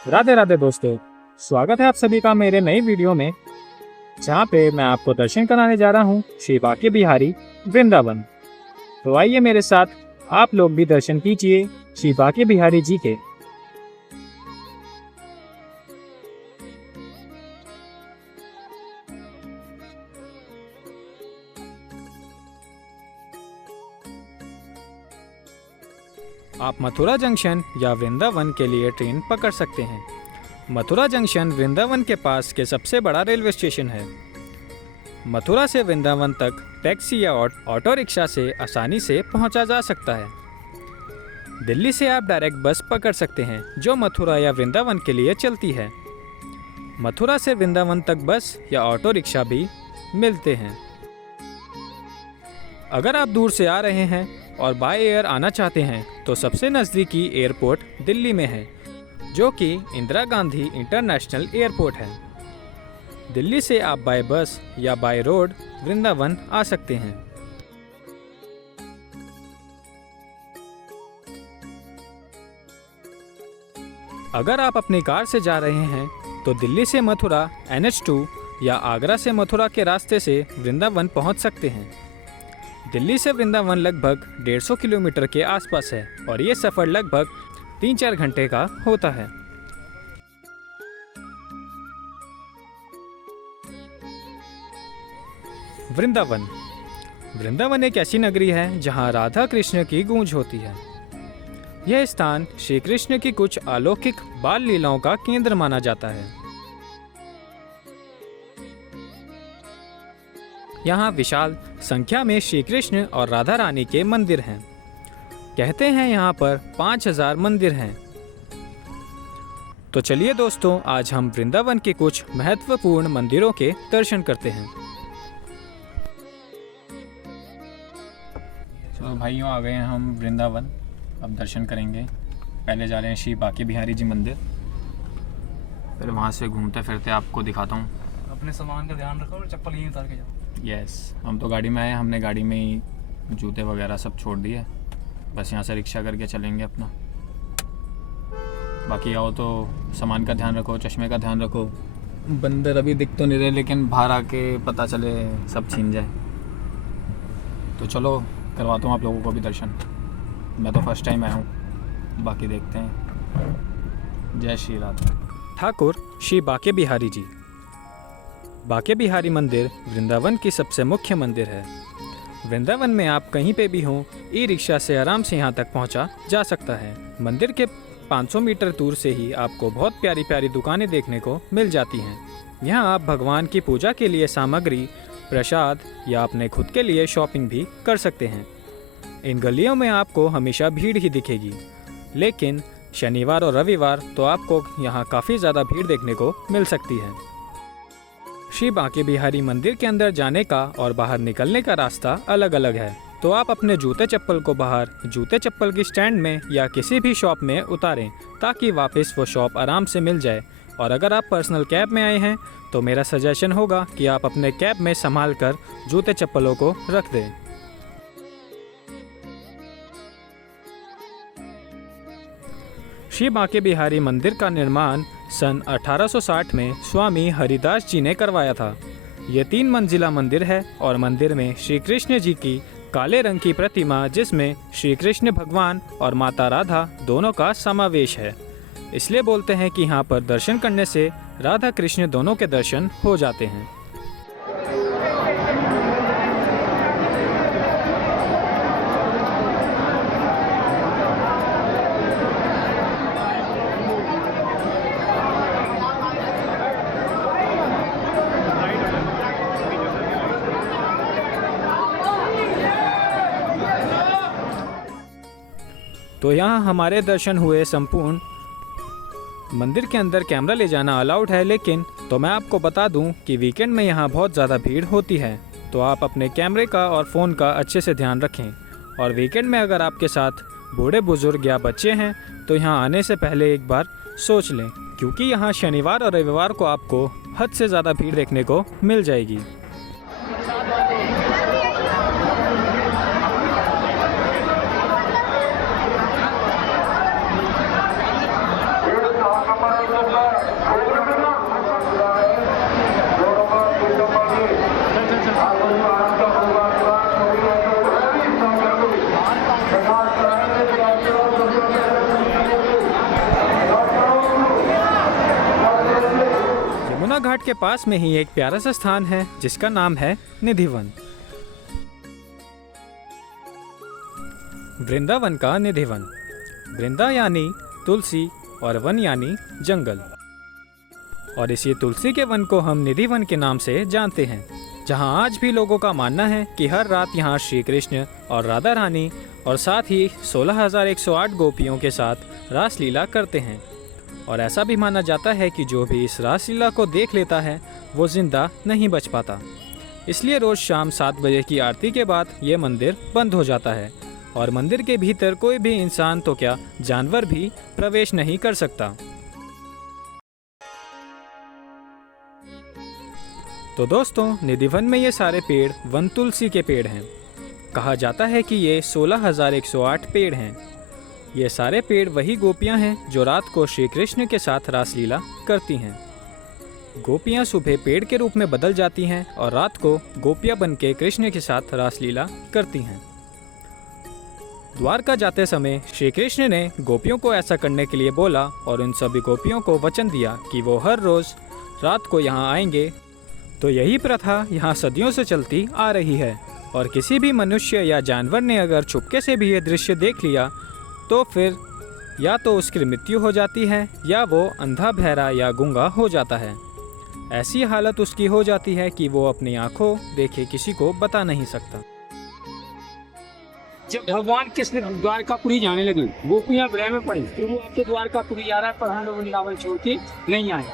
राधे राधे दोस्तों, स्वागत है आप सभी का मेरे नई वीडियो में, जहाँ पे मैं आपको दर्शन कराने जा रहा हूँ श्री बांके बिहारी वृंदावन। तो आइए मेरे साथ आप लोग भी दर्शन कीजिए श्री बांके बिहारी जी के। आप मथुरा जंक्शन या वृंदावन के लिए ट्रेन पकड़ सकते हैं। मथुरा जंक्शन वृंदावन के पास के सबसे बड़ा रेलवे स्टेशन है। मथुरा से वृंदावन तक टैक्सी या ऑटो रिक्शा से आसानी से पहुंचा जा सकता है। दिल्ली से आप डायरेक्ट बस पकड़ सकते हैं जो मथुरा या वृंदावन के लिए चलती है। मथुरा से वृंदावन तक बस या ऑटो रिक्शा भी मिलते हैं। अगर आप दूर से आ रहे हैं और बाय एयर आना चाहते हैं तो सबसे नज़दीकी एयरपोर्ट दिल्ली में है, जो कि इंदिरा गांधी इंटरनेशनल एयरपोर्ट है। दिल्ली से आप बाय बस या बाय रोड वृंदावन आ सकते हैं। अगर आप अपनी कार से जा रहे हैं तो दिल्ली से मथुरा NH2 या आगरा से मथुरा के रास्ते से वृंदावन पहुंच सकते हैं। दिल्ली से वृंदावन लगभग 150 किलोमीटर के आसपास है और ये सफ़र लगभग 3-4 घंटे का होता है। वृंदावन एक ऐसी नगरी है जहाँ राधा कृष्ण की गूंज होती है। यह स्थान श्री कृष्ण की कुछ अलौकिक बाल लीलाओं का केंद्र माना जाता है। यहाँ विशाल संख्या में श्री कृष्ण और राधा रानी के मंदिर हैं। कहते हैं यहाँ पर 5000 मंदिर हैं। तो चलिए दोस्तों, आज हम वृंदावन के कुछ महत्वपूर्ण मंदिरों के दर्शन करते हैं। तो भाइयों, आ गए हैं हम वृंदावन। अब दर्शन करेंगे। पहले जा रहे हैं श्री बांके बिहारी जी मंदिर, फिर वहाँ से घूमते फिरते आपको दिखाता हूँ। अपने सामान का ध्यान रखो और चप्पल यहीं उतार के जाओ। यस, हम तो गाड़ी में आए, हमने गाड़ी में ही जूते वगैरह सब छोड़ दिए। बस यहाँ से रिक्शा करके चलेंगे अपना। बाकी आओ तो सामान का ध्यान रखो, चश्मे का ध्यान रखो। बंदर अभी दिख तो नहीं रहे, लेकिन बाहर आके पता चले सब छीन जाए। तो चलो करवाता हूँ आप लोगों को भी दर्शन। मैं तो फर्स्ट टाइम आया हूँ, बाकी देखते हैं। जय श्री राधा। ठाकुर श्री बांके बिहारी जी। बांके बिहारी मंदिर वृंदावन की सबसे मुख्य मंदिर है। वृंदावन में आप कहीं पे भी हों, ई रिक्शा से आराम से यहाँ तक पहुँचा जा सकता है। मंदिर के 500 मीटर दूर से ही आपको बहुत प्यारी प्यारी दुकानें देखने को मिल जाती हैं। यहाँ आप भगवान की पूजा के लिए सामग्री, प्रसाद या अपने खुद के लिए शॉपिंग भी कर सकते हैं। इन गलियों में आपको हमेशा भीड़ ही दिखेगी, लेकिन शनिवार और रविवार तो आपको यहाँ काफ़ी ज़्यादा भीड़ देखने को मिल सकती है। श्री बांके बिहारी मंदिर के अंदर जाने का और बाहर निकलने का रास्ता अलग अलग है, तो आप अपने जूते चप्पल को बाहर जूते चप्पल की स्टैंड में या किसी भी शॉप में उतारें, ताकि वापस वो शॉप आराम से मिल जाए। और अगर आप पर्सनल कैब में आए हैं तो मेरा सजेशन होगा कि आप अपने कैब में संभाल कर जूते चप्पलों को रख दें। श्री बांके बिहारी मंदिर का निर्माण सन 1860 में स्वामी हरिदास जी ने करवाया था। ये 3 मंजिला मंदिर है और मंदिर में श्री कृष्ण जी की काले रंग की प्रतिमा, जिसमें श्री कृष्ण भगवान और माता राधा दोनों का समावेश है। इसलिए बोलते हैं कि यहाँ पर दर्शन करने से राधा कृष्ण दोनों के दर्शन हो जाते हैं। तो यहाँ हमारे दर्शन हुए संपूर्ण। मंदिर के अंदर कैमरा ले जाना अलाउड है, लेकिन तो मैं आपको बता दूं कि वीकेंड में यहाँ बहुत ज़्यादा भीड़ होती है, तो आप अपने कैमरे का और फ़ोन का अच्छे से ध्यान रखें। और वीकेंड में अगर आपके साथ बूढ़े बुजुर्ग या बच्चे हैं तो यहाँ आने से पहले एक बार सोच लें, क्योंकि यहाँ शनिवार और रविवार को आपको हद से ज़्यादा भीड़ देखने को मिल जाएगी। यमुना घाट के पास में ही एक प्यारा सा स्थान है जिसका नाम है निधिवन। वृंदावन का निधिवन। वृंदा यानी तुलसी और वन यानी जंगल, और इसी तुलसी के वन को हम निधिवन के नाम से जानते हैं, जहां आज भी लोगों का मानना है कि हर रात यहां श्री कृष्ण और राधा रानी और साथ ही 16,108 गोपियों के साथ रासलीला करते हैं। और ऐसा भी माना जाता है कि जो भी इस रासलीला को देख लेता है वो जिंदा नहीं बच पाता। इसलिए रोज शाम 7 बजे की आरती के बाद ये मंदिर बंद हो जाता है और मंदिर के भीतर कोई भी इंसान तो क्या जानवर भी प्रवेश नहीं कर सकता। तो दोस्तों, निधिवन में ये सारे पेड़ वन तुलसी के पेड़ हैं। कहा जाता है कि ये 16,108 पेड़ हैं। ये सारे पेड़ वही गोपियां हैं जो रात को श्री कृष्ण के साथ रासलीला करती हैं। गोपियां सुबह पेड़ के रूप में बदल जाती हैं और रात को गोपियां बन के कृष्ण के साथ रासलीला करती हैं। द्वारका जाते समय श्री कृष्ण ने गोपियों को ऐसा करने के लिए बोला और उन सभी गोपियों को वचन दिया कि वो हर रोज रात को यहाँ आएंगे। तो यही प्रथा यहाँ सदियों से चलती आ रही है, और किसी भी मनुष्य या जानवर ने अगर चुपके से भी ये दृश्य देख लिया तो फिर या तो उसकी मृत्यु हो जाती है या वो अंधा बहरा या गूंगा हो जाता है। ऐसी हालत उसकी हो जाती है कि वो अपनी आंखों देखे किसी को बता नहीं सकता। जब भगवान कृष्ण द्वारकापुरी जाने लगे, गोपियां भ्रय में पड़ी कि वो अब तो द्वारकापुरी जा रहा है, पर हम लोग वृंदावन छोड़ के नहीं आए।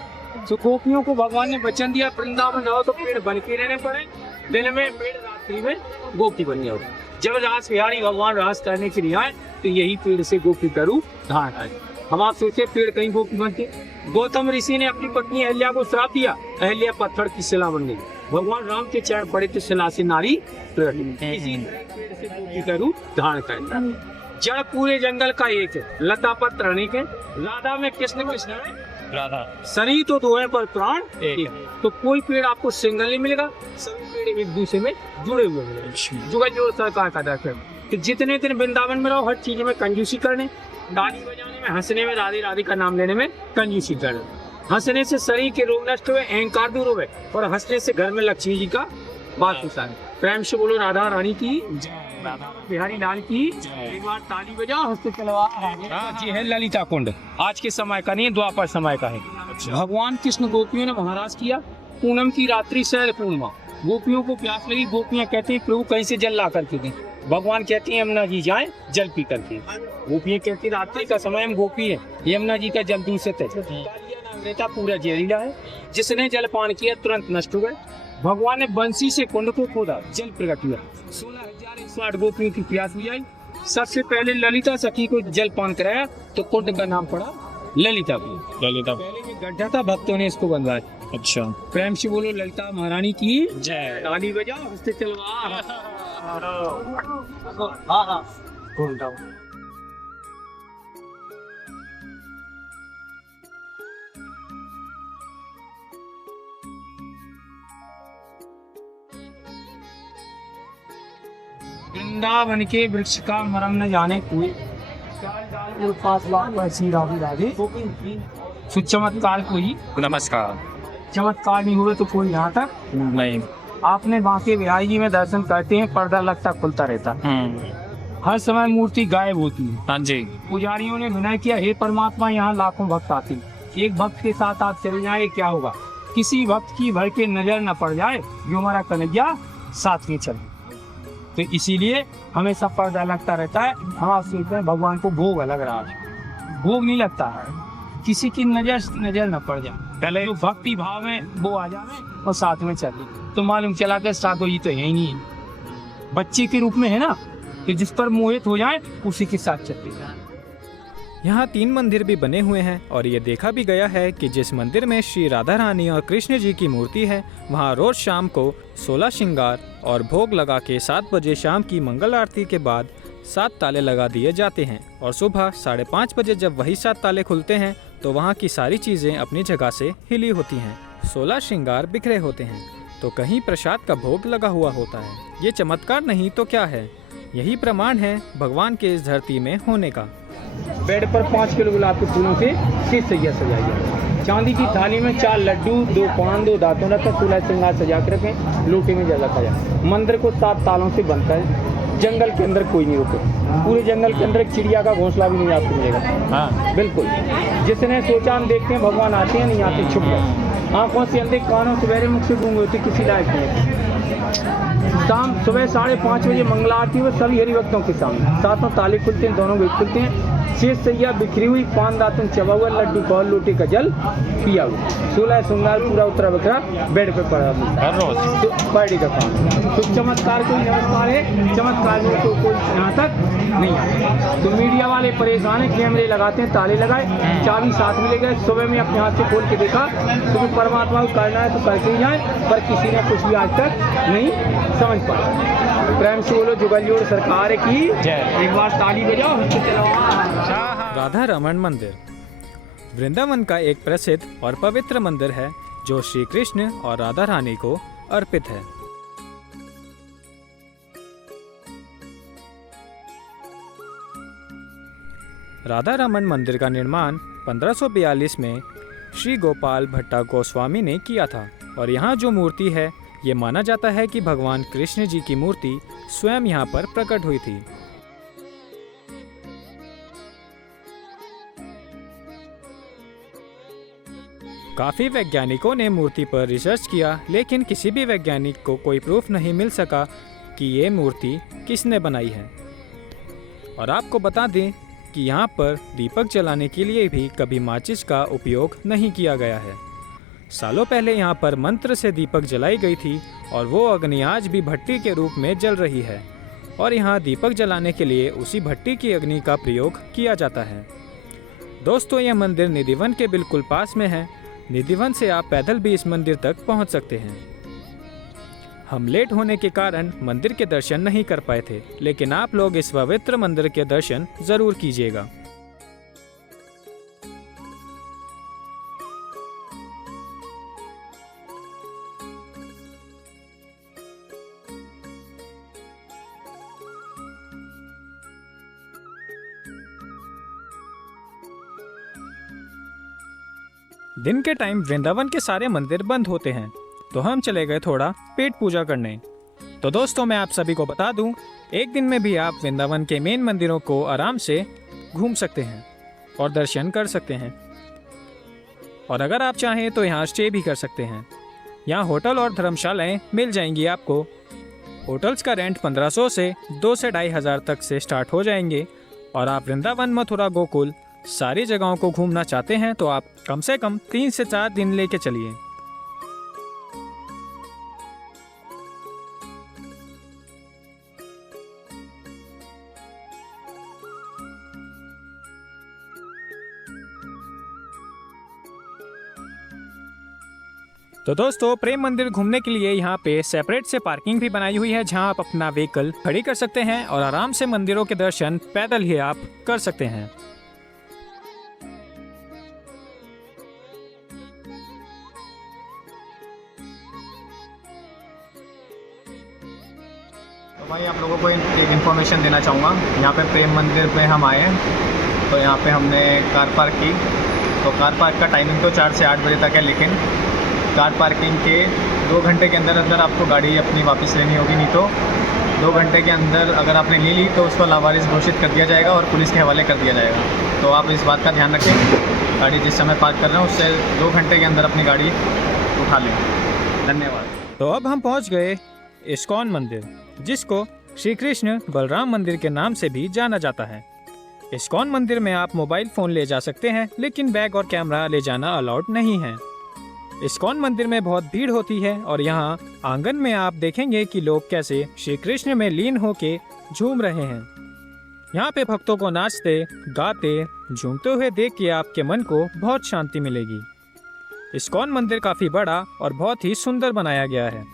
तो गोपियों को भगवान ने वचन दिया, वृंदावन रहो तो पेड़ बन के रहने पड़े, दिन में पेड़, रात्रि में गोपी बन जाओ। जब रास बिहारी भगवान रास करने के लिए आए तो यही पेड़ से गोपी का रूप धारण आए। हम आप सोचे पेड़ कहीं गोपी बनते। गौतम ऋषि ने अपनी पत्नी अहल्या को श्राप दिया, अहल्या पत्थर की शिला बन गई। भगवान राम के चरण पड़े तो शिला से नारी प्रकट हुई। इसी पेड़ से गोपी का रूप धारण करता। जड़ पूरे जंगल का एक है, लता पत्र अनेक है। राधा में कृष्ण, कृष्ण में राधा। शरीर तो दो है पर प्राण एक है। तो कोई पेड़ आपको सिंगल नहीं मिलेगा, सभी पेड़ एक दूसरे में जुड़े हुए मिलेंगे। जो सरकार का दर्शन है कि जितने दिन वृंदावन में रहो, हर चीज में कंजूसी करने, गाली बजाने में, हंसने में, राधे राधे का नाम लेने में कंजूसी करने। हंसने से शरीर के रोग नष्ट हुए, अहंकार दूर हुए, और हंसने से घर में लक्ष्मी जी का बात होता है। प्रेम से बोलो राधा रानी की, राधा बिहारी लाल की। एक बार ताली बजाओ, हंसते चलवा। ये है ललिता कुंड, आज के समय का नहीं, द्वापर समय का है। भगवान कृष्ण गोपियों ने महाराज किया। पूनम की रात्रि शरद पूर्णिमा, गोपियों को प्यास लगी। गोपियां कहती हैं प्रभु कहीं से जल ला करके दें। भगवान कहती हैं यमुना जी जाएं जल पी करके। गोपियां कहती रात्रि का समय हम गोपी है, यमुना जी का जल दूषित है, रहता पूरा जहरीला है। जिसने जल पान किया तुरंत नष्ट हो गए। भगवान ने बंसी से कुंड को खोदा, जल प्रकट हुआ। 16,108 गोपियों की प्यास बुझाई। सबसे पहले ललिता सखी को जल पान कराया तो कुंड का नाम पड़ा ललिता। पहले में गड्ढा था, भक्तों ने इसको बनवाया। अच्छा, प्रेम से बोलो ललिता महारानी की जय। ताली बजाओ, हंसते चलवा। हाँ वृंदावन के वृक्ष का मरम न जाने कोई, चमत्कार कोई। नमस्कार। चमत्कार नहीं हुए तो कोई यहाँ तक नहीं। आपने बांके बिहारी जी में दर्शन करते हैं, पर्दा लगता खुलता रहता। हर समय मूर्ति गायब होती है। हाँ जी। पुजारियों ने विनय किया, हे परमात्मा यहाँ लाखों भक्त आते हैं, एक भक्त के साथ आप चले जाए क्या होगा? किसी भक्त की भर के नजर न पड़ जाए, जो हमारा कन्हैया साथ में चले। तो इसीलिए हमेशा पर्दा लगता रहता है। हम आप सोचते हैं भगवान को भोग अलग रहा है, भोग नहीं लगता है, किसी की नजर न पड़ जाए। पहले जो भक्ति भाव में वो आ जाए और साथ में चले, तो मालूम चला कि साधु जी तो है ही नहीं है, बच्चे के रूप में है ना, कि जिस पर मोहित हो जाए उसी के साथ चलते जाए। यहाँ 3 मंदिर भी बने हुए हैं और ये देखा भी गया है कि जिस मंदिर में श्री राधा रानी और कृष्ण जी की मूर्ति है, वहाँ रोज शाम को 16 श्रृंगार और भोग लगा के 7 बजे शाम की मंगल आरती के बाद 7 ताले लगा दिए जाते हैं, और सुबह 5:30 बजे जब वही 7 ताले खुलते हैं तो वहाँ की सारी चीज़ें अपनी जगह से हिली होती हैं। 16 श्रृंगार बिखरे होते हैं, तो कहीं प्रसाद का भोग लगा हुआ होता है। ये चमत्कार नहीं तो क्या है, यही प्रमाण है भगवान के इस धरती में होने का। बेड पर 5 किलो गुलाब के फूलों से शीश सैया सजाइए। चांदी की थाली में 4 लड्डू, 2 पान, 2 दातुन रखें। 16 श्रृंगार सजा के रखें। लोटे में जल रखा जाए। मंदिर को 7 तालों से बंद करें। जंगल के अंदर कोई नहीं रुके। पूरे जंगल के अंदर एक चिड़िया का घोंसला भी नहीं आपको मिलेगा। हाँ बिल्कुल। जिसने सोचा हम देखते हैं भगवान आते हैं, नहीं आते, छुप गए। आँखों से अंधे, कानों से बहरे, मुख से गूंगे होते, किसी लायक नहीं। शाम सुबह 5:30 बजे मंगला आरती है सभी हरिभक्तों के सामने। सातों ताले खुलते हैं, दोनों गेट खुलते हैं। शेष सैया बिखरी हुई, पान दातुन चबा हुआ, लड्डू पान, लोटे का जल पिया हुआ। 16 श्रृंगार पूरा उतरा बकरा बेड पे पड़ा हर रोज तो पार्टी का काम। तो चमत्कार कोई नमस्कार है, चमत्कार में तो कोई यहाँ तक नहीं आता। तो मीडिया वाले परेशान है, कैमरे लगाते हैं, ताले लगाए, चाबी साथ में ले गए। सुबह में अपने हाथ से खोल के देखा तो परमात्मा को करना है तो करके ही जाए, पर किसी ने कुछ भी आज तक नहीं समझ पाया। प्रेम से बोलो जुगल जोड़ सरकार की जय। एक बार ताली बजाओ। राधा रमन मंदिर वृंदावन का एक प्रसिद्ध और पवित्र मंदिर है जो श्री कृष्ण और राधा रानी को अर्पित है। राधा रमन मंदिर का निर्माण 1542 में श्री गोपाल भट्टा गोस्वामी ने किया था और यहाँ जो मूर्ति है ये माना जाता है कि भगवान कृष्ण जी की मूर्ति स्वयं यहाँ पर प्रकट हुई थी। काफ़ी वैज्ञानिकों ने मूर्ति पर रिसर्च किया, लेकिन किसी भी वैज्ञानिक को कोई प्रूफ नहीं मिल सका कि ये मूर्ति किसने बनाई है। और आपको बता दें कि यहाँ पर दीपक जलाने के लिए भी कभी माचिस का उपयोग नहीं किया गया है। सालों पहले यहाँ पर मंत्र से दीपक जलाई गई थी और वो अग्नि आज भी भट्टी के रूप में जल रही है और यहाँ दीपक जलाने के लिए उसी भट्टी की अग्नि का प्रयोग किया जाता है। दोस्तों, यह मंदिर निधिवन के बिल्कुल पास में है। निधिवन से आप पैदल भी इस मंदिर तक पहुंच सकते हैं। हम लेट होने के कारण मंदिर के दर्शन नहीं कर पाए थे, लेकिन आप लोग इस पवित्र मंदिर के दर्शन जरूर कीजिएगा। दिन के टाइम वृंदावन के सारे मंदिर बंद होते हैं, तो हम चले गए थोड़ा पेट पूजा करने। तो दोस्तों, मैं आप सभी को बता दूं, एक दिन में भी आप वृंदावन के मेन मंदिरों को आराम से घूम सकते हैं और दर्शन कर सकते हैं। और अगर आप चाहें तो यहाँ स्टे भी कर सकते हैं। यहाँ होटल और धर्मशालाएं मिल जाएंगी आपको। होटल्स का रेंट 1500 से 2 से 2500 तक से स्टार्ट हो जाएंगे। और आप वृंदावन, मथुरा, गोकुल सारी जगहों को घूमना चाहते हैं तो आप कम से कम 3 से 4 दिन लेके चलिए। तो दोस्तों, प्रेम मंदिर घूमने के लिए यहाँ पे सेपरेट से पार्किंग भी बनाई हुई है, जहाँ आप अपना व्हीकल खड़ी कर सकते हैं और आराम से मंदिरों के दर्शन पैदल ही आप कर सकते हैं। तो भाई, आप लोगों को एक इन्फॉर्मेशन देना चाहूँगा। यहाँ पे प्रेम मंदिर पे हम आए हैं, तो यहाँ पे हमने कार पार्क की। तो कार पार्क का टाइमिंग तो 4 से 8 बजे तक है, लेकिन कार पार्किंग के 2 घंटे के अंदर अंदर आपको गाड़ी अपनी वापस लेनी होगी, नहीं तो 2 घंटे के अंदर अगर आपने ले ली तो उसको लावारिस घोषित कर दिया जाएगा और पुलिस के हवाले कर दिया जाएगा। तो आप इस बात का ध्यान रखें, गाड़ी जिस समय पार्क कर रहे हैं उससे 2 घंटे के अंदर अपनी गाड़ी उठा लें। धन्यवाद। तो अब हम पहुँच गए इस्कॉन मंदिर, जिसको श्री कृष्ण बलराम मंदिर के नाम से भी जाना जाता है। इस्कॉन मंदिर में आप मोबाइल फ़ोन ले जा सकते हैं, लेकिन बैग और कैमरा ले जाना अलाउड नहीं है। इस्कॉन मंदिर में बहुत भीड़ होती है और यहाँ आंगन में आप देखेंगे कि लोग कैसे श्री कृष्ण में लीन होके झूम रहे हैं। यहाँ पे भक्तों को नाचते, गाते, झूमते हुए देख के आपके मन को बहुत शांति मिलेगी। इस्कॉन मंदिर काफ़ी बड़ा और बहुत ही सुंदर बनाया गया है।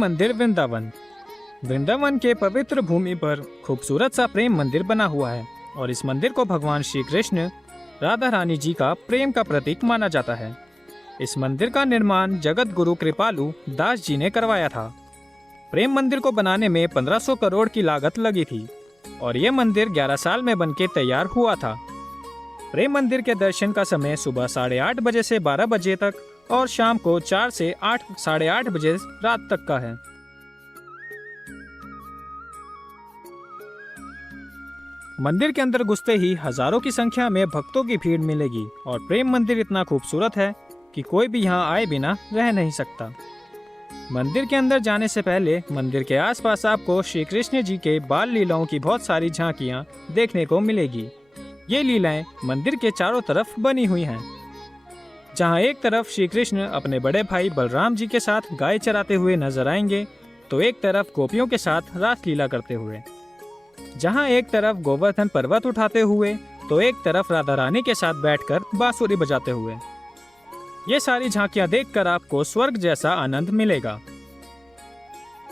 मंदिर वृंदावन। वृंदावन के पवित्र भूमि पर खूबसूरत सा प्रेम मंदिर बना हुआ है और इस मंदिर को भगवान श्री कृष्ण राधा रानी जी का प्रेम का प्रतीक माना जाता है। इस मंदिर का निर्माण जगत गुरु कृपालु दास जी ने करवाया था। प्रेम मंदिर को बनाने में 1500 करोड़ की लागत लगी थी और ये मंदिर 11 साल में बनके तैयार हुआ था। प्रेम मंदिर के दर्शन का समय सुबह 8:30 बजे से 12 बजे तक और शाम को 4 से 8 बजे रात तक का है। मंदिर के अंदर घुसते ही हजारों की संख्या में भक्तों की भीड़ मिलेगी और प्रेम मंदिर इतना खूबसूरत है कि कोई भी यहाँ आए बिना रह नहीं सकता। मंदिर के अंदर जाने से पहले मंदिर के आसपास आपको श्री कृष्ण जी के बाल लीलाओं की बहुत सारी झांकियाँ देखने को मिलेगी। ये लीलाएं मंदिर के चारों तरफ बनी हुई हैं, जहाँ एक तरफ श्री कृष्ण अपने बड़े भाई बलराम जी के साथ गाय चराते हुए नजर आएंगे तो एक तरफ गोपियों के साथ रासलीला करते हुए, जहाँ एक तरफ गोवर्धन पर्वत उठाते हुए तो एक तरफ राधा रानी के साथ बैठकर बांसुरी बजाते हुए। ये सारी झांकियां देखकर आपको स्वर्ग जैसा आनंद मिलेगा।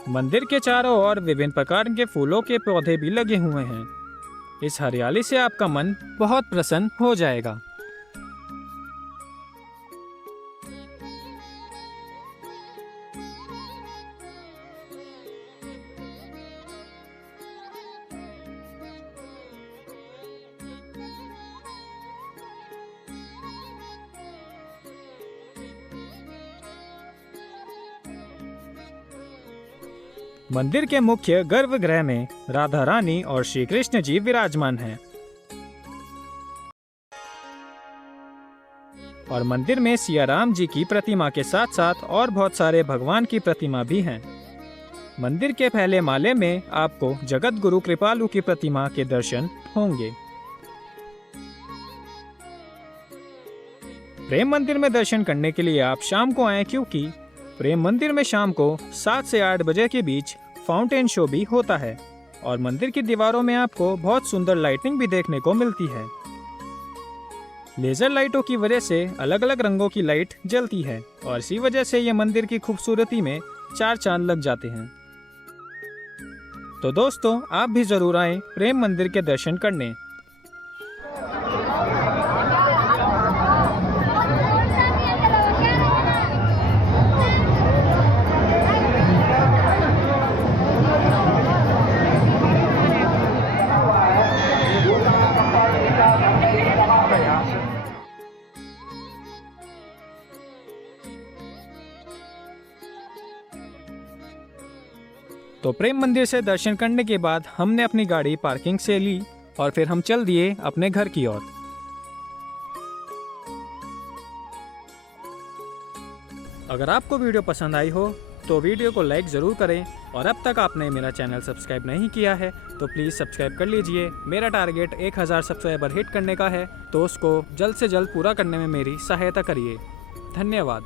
मंदिर के चारों ओर विभिन्न प्रकार के फूलों के पौधे भी लगे हुए हैं। इस हरियाली से आपका मन बहुत प्रसन्न हो जाएगा। मंदिर के मुख्य गर्भगृह में राधा रानी और श्री कृष्ण जी विराजमान हैं और मंदिर में सिया राम जी की प्रतिमा के साथ साथ और बहुत सारे भगवान की प्रतिमा भी हैं। मंदिर के पहले माले में आपको जगत गुरु कृपालु की प्रतिमा के दर्शन होंगे। प्रेम मंदिर में दर्शन करने के लिए आप शाम को आएं, क्योंकि प्रेम मंदिर में शाम को 7 से 8 बजे के बीच फाउंटेन शो भी होता है और मंदिर की दीवारों में आपको बहुत सुंदर लाइटिंग भी देखने को मिलती है। लेजर लाइटों की वजह से अलग अलग रंगों की लाइट जलती है और इसी वजह से ये मंदिर की खूबसूरती में 4 चांद लग जाते हैं। तो दोस्तों, आप भी जरूर आएं प्रेम मंदिर के दर्शन करने। तो प्रेम मंदिर से दर्शन करने के बाद हमने अपनी गाड़ी पार्किंग से ली और फिर हम चल दिए अपने घर की ओर। अगर आपको वीडियो पसंद आई हो तो वीडियो को लाइक ज़रूर करें और अब तक आपने मेरा चैनल सब्सक्राइब नहीं किया है तो प्लीज़ सब्सक्राइब कर लीजिए। मेरा टारगेट 1000 सब्सक्राइबर हिट करने का है, तो उसको जल्द से जल्द पूरा करने में मेरी सहायता करिए। धन्यवाद।